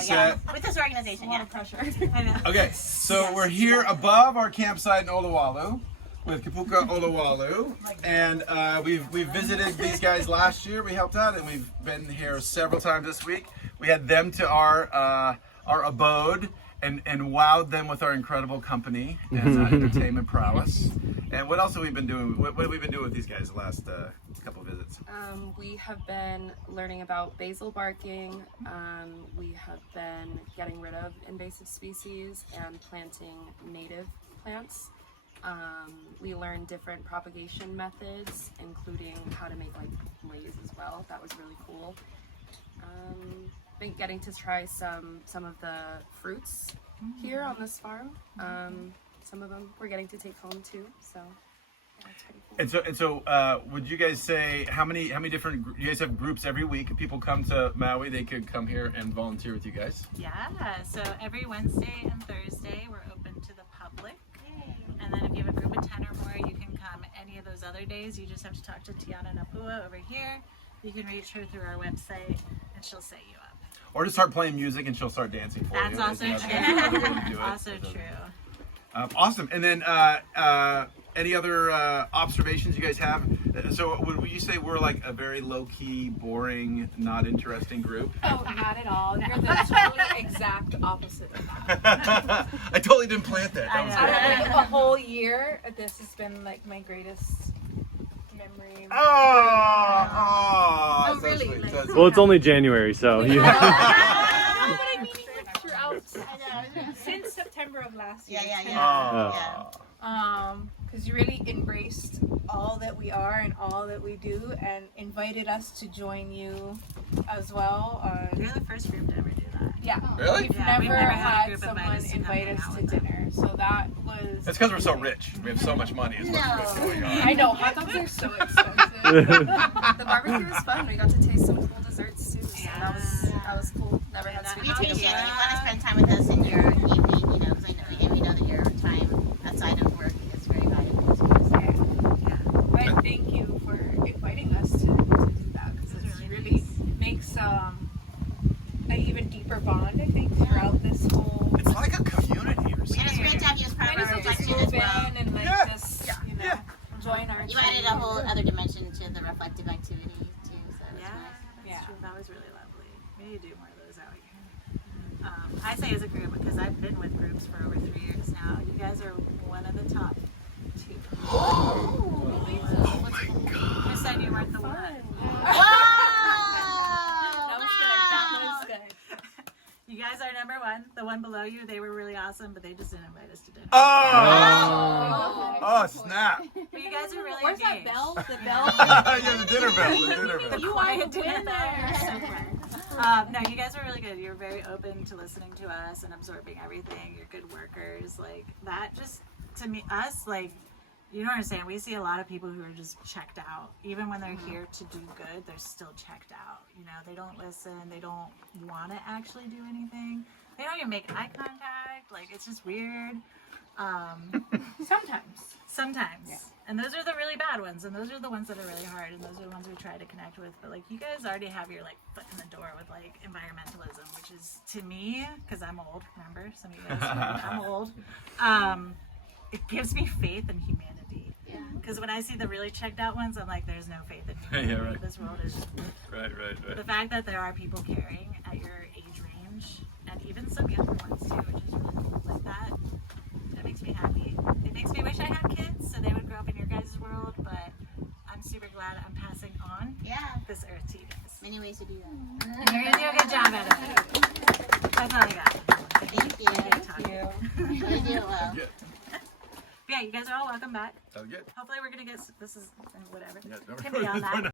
go. Yeah. With this organization, A lot of pressure. I know. Okay, so we're here above our campsite in Olowalu with Kipuka Olowalu, and we've visited these guys last year. We helped out, and we've been here several times this week. We had them to our abode and wowed them with our incredible company and entertainment prowess. And what else have we been doing? What have we been doing with these guys the last couple of visits? We have been learning about basil barking. We have been getting rid of invasive species and planting native plants. We learned different propagation methods, including how to make like maize as well. That was really cool. Been getting to try some of the fruits here on this farm. Some of them we're getting to take home too. So yeah, it's pretty cool. And so, would you guys say how many different? You guys have groups every week. If people come to Maui, they could come here and volunteer with you guys. Yeah, so every Wednesday and Thursday we're open to the public. And then if you have a group of 10 or more, you can come any of those other days. You just have to talk to Tiana Napua over here. You can reach her through our website and she'll set you up. Or just start playing music and she'll start dancing for you. That's also That's true. another way to do it. Also true. Awesome. And then any other observations you guys have? So would you say we're like a very low-key, boring, not interesting group? Oh, not at all. You're the totally exact opposite of that. I totally didn't plant that. That was I Out good. of like a whole year, this has been like my greatest memory. Oh, No, really, sweet. like- So Well, it's only January, so you. You know what I mean? Like throughout since September of last year. Because you really embraced all that we are and all that we do, and invited us to join you as well. You're the first group to ever do that. Yeah, Really? we've Yeah, we've never never had a had group invite someone us to come invite hang us out to with them. dinner, so that was. That's because we're so rich. We have so much money. Is what's going on. I know hot dogs are so expensive. The barbecue was fun. We got to taste some cool desserts too. So that was cool. Never had sweet We potato appreciate it. pie. You want to spend time with us in your evening, because we know that your time outside of work is very valuable to us. But thank you for inviting us to do that, because it really makes an even deeper bond, I think, throughout this whole. It's like a community or And it's something. great to have you as part Might of as our well just reflection move as well. in and like Yeah. just join our. You added a whole other dimension to the reflective activity too, so it's Yeah, nice. that's Yeah. true. That was really lovely. We need to do more of those out here. I say as a group because I've been with groups for over 3 years now. You guys are one of the top 2. Oh my God. Who said you weren't the one? That was good. That was good. You guys are number 1. The one below you, they were really awesome, but they just didn't invite us to dinner. Oh, snap. But you guys are really Where's that engaged. bell? The bell. Yeah, the dinner bell. The dinner bell. You are the winner. So quiet. No, you guys are really good. You're very open to listening to us and absorbing everything. You're good workers. Like that just, to me, us, like, you don't understand. We see a lot of people who are just checked out. Even when they're here to do good, they're still checked out. You know, they don't listen. They don't want to actually do anything. They don't even make eye contact. Like, it's just weird. Sometimes. Yeah. And those are the really bad ones. And those are the ones that are really hard. And those are the ones we try to connect with. But, like, you guys already have your, like, foot in the door with, like, environmentalism, which is, to me, because I'm old, remember? Some of you guys know I'm old. It gives me faith in humanity. Because when I see the really checked out ones, I'm like, there's no faith in humanity. Yeah, right. This world is just... Right. The fact that there are people caring at your age range, and even some younger ones too, which is really cool. Like that makes me happy. It makes me wish I had kids so they would grow up in your guys' world, but I'm super glad I'm passing on this earth to you guys. Many ways to do that. And you're gonna do a good job at it. That's all I got. Thank you. You do it well. Good. But yeah, you guys are all welcome back. Sounds good. Hopefully we're gonna get, this is whatever. Yeah, Can be on that.